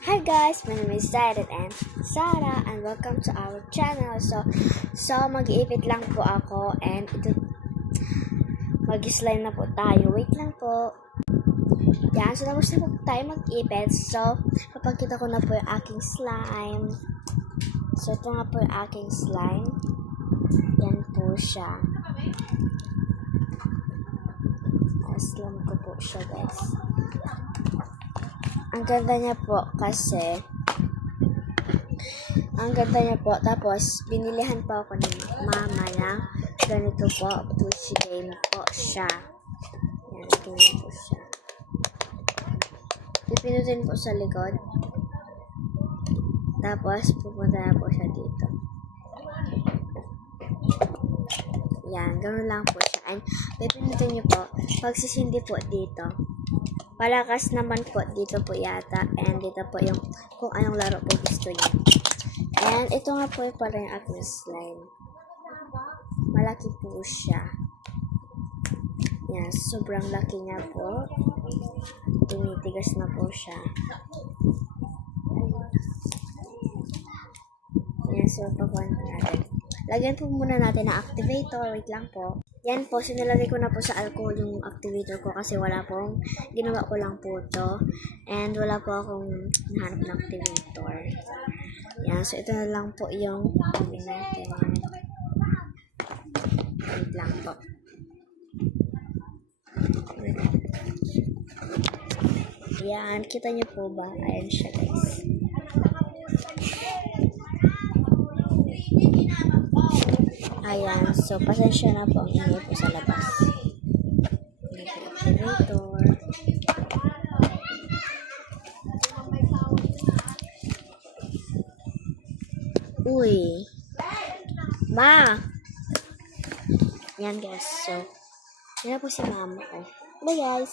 Hi guys, my name is Zayden and Sarah and welcome to our channel. So mag-iipit lang po ako and ito mag-slime na po tayo. Wait lang po. Yan, so tapos na po tayo mag-ipit. So papakita ko na po yung aking slime. So ito nga po yung aking slime. Yan po siya. Slime ko po siya, guys. Ang ganda niya po kasi tapos binilihan po ako ng mama na ganito po, push game po siya. Yan, ganyan po siya. Pipinutin po sa likod. Tapos pupunta na po siya dito. Yan, ganoon lang po siya. And pipinutin niyo po, pagsisindi po dito. Palakas naman po dito po yata. And dito po yung kung anong laro po gusto niyo. And ito nga po yung pala yung aking slime. Malaki po siya. Yan, sobrang laki niya po. Tumitigas na po siya. Yan, so pakuhan po natin. Lagyan po muna natin ng activator. Wait lang po. Yan po, sinilagay ko na po sa alcohol yung activator ko kasi wala pong, ginawa ko lang po to. And wala po akong nahanap ng activator. Yan, so ito na lang po yung gawin natin. Wait lang po. Yan, kita niyo po ba? Ayan siya, guys. Ayan, so pasensya na po ang ingay po sa labas. Activator. Uy. Ma! Yan guys, so yan na po si mama ko. Bye guys!